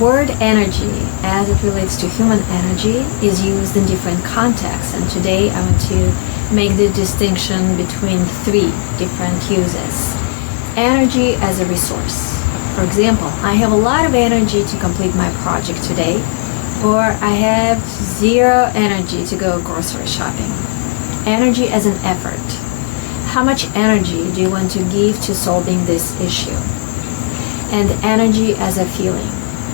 word energy, as it relates to human energy, is used in different contexts, and today I want to make the distinction between three different uses. Energy as a resource. For example, I have a lot of energy to complete my project today, or I have zero energy to go grocery shopping. Energy as an effort. How much energy do you want to give to solving this issue? And energy as a feeling.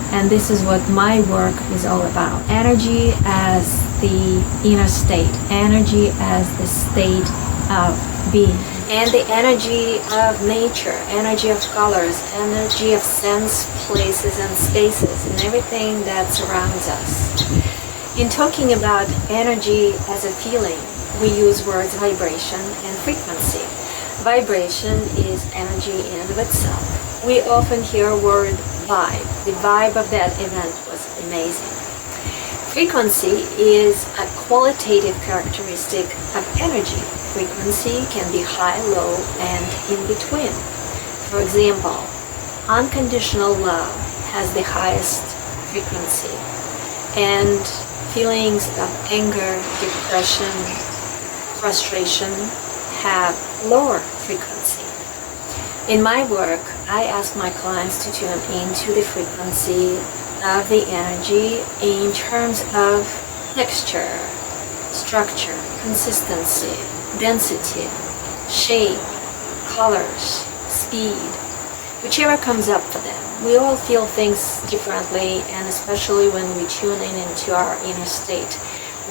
And this is what my work is all about. Energy as the inner state. Energy as the state of being. And the energy of nature, energy of colors, energy of sense, places and spaces, and everything that surrounds us. In talking about energy as a feeling, we use words vibration and frequency. Vibration is energy in and of itself. We often hear word vibe. The vibe of that event was amazing. Frequency is a qualitative characteristic of energy. Frequency can be high, low, and in between. For example, unconditional love has the highest frequency, and feelings of anger, depression, frustration have lower frequency. In my work, I ask my clients to tune into the frequency of the energy in terms of texture, structure, consistency, density, shape, colors, speed, whichever comes up for them. We all feel things differently, and especially when we tune into our inner state,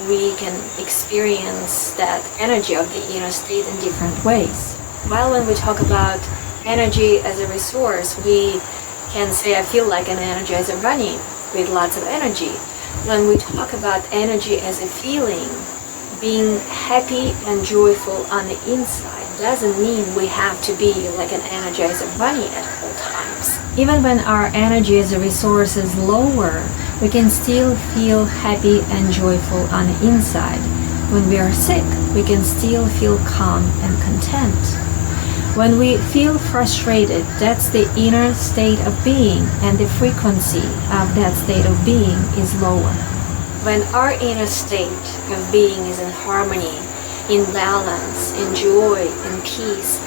we can experience that energy of the inner state in different ways. While when we talk about energy as a resource, we can say, I feel like an energizer bunny with lots of energy. When we talk about energy as a feeling, being happy and joyful on the inside doesn't mean we have to be like an energizer bunny at all times. Even when our energy as a resource is lower, we can still feel happy and joyful on the inside. When we are sick, we can still feel calm and content. When we feel frustrated, that's the inner state of being, and the frequency of that state of being is lower. When our inner state of being is in harmony, in balance, in joy, in peace,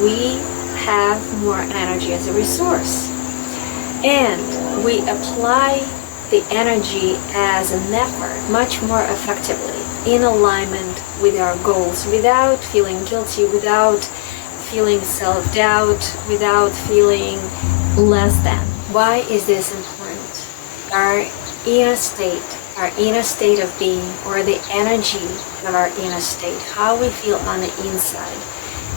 we have more energy as a resource. And we apply the energy as an effort much more effectively, in alignment with our goals, without feeling guilty, without feeling self-doubt, without feeling less than. Why is this important? Our inner state of being, or the energy of our inner state, how we feel on the inside,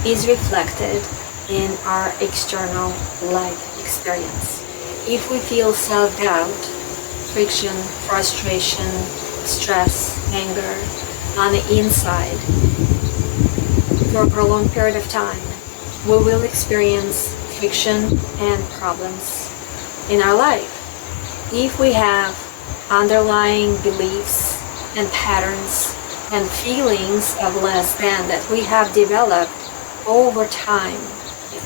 is reflected in our external life experience. If we feel self-doubt, friction, frustration, stress, anger on the inside for a prolonged period of time, we will experience friction and problems in our life. If we have underlying beliefs and patterns and feelings of less than that we have developed over time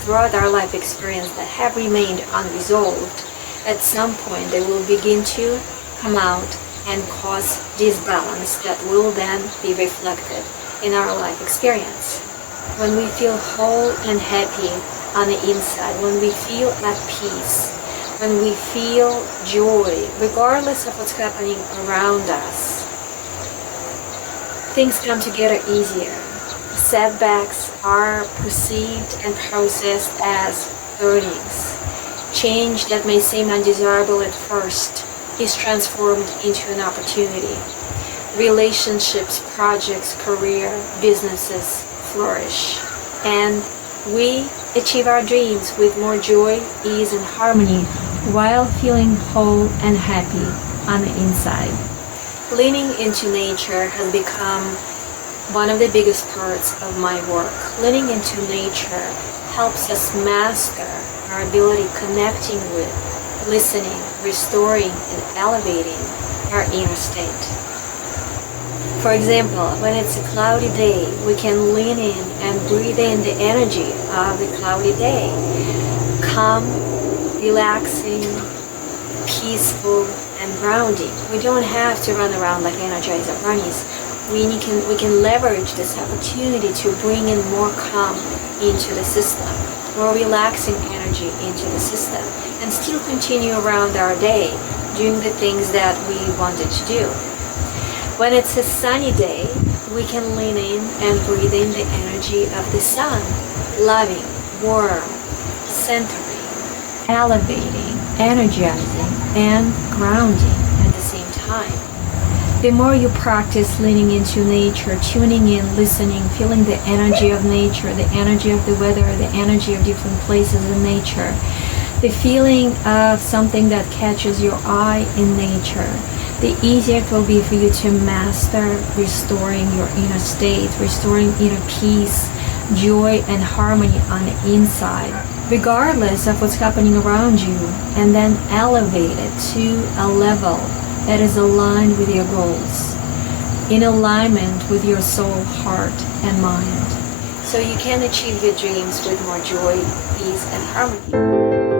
throughout our life experience that have remained unresolved, at some point they will begin to come out and cause disbalance that will then be reflected in our life experience. When we feel whole and happy on the inside, when we feel at peace, when we feel joy, regardless of what's happening around us, things come together easier. Setbacks are perceived and processed as learnings. Change that may seem undesirable at first is transformed into an opportunity. Relationships, projects, career, businesses flourish. And we achieve our dreams with more joy, ease, and harmony while feeling whole and happy on the inside. Leaning into nature has become one of the biggest parts of my work. Leaning into nature helps us master our ability connecting with, listening, restoring, and elevating our inner state. For example, when it's a cloudy day, we can lean in and breathe in the energy of the cloudy day. Calm, relaxing, peaceful and grounding. We don't have to run around like energizer bunnies. We can leverage this opportunity to bring in more calm into the system, more relaxing energy into the system, and still continue around our day doing the things that we wanted to do. When it's a sunny day, we can lean in and breathe in the energy of the sun, loving, warm, centering, elevating, energizing, and grounding at the same time. The more you practice leaning into nature, tuning in, listening, feeling the energy of nature, the energy of the weather, the energy of different places in nature, the feeling of something that catches your eye in nature, the easier it will be for you to master restoring your inner state, restoring inner peace, joy, and harmony on the inside, regardless of what's happening around you, and then elevate it to a level that is aligned with your goals, in alignment with your soul, heart, and mind, so you can achieve your dreams with more joy, peace, and harmony.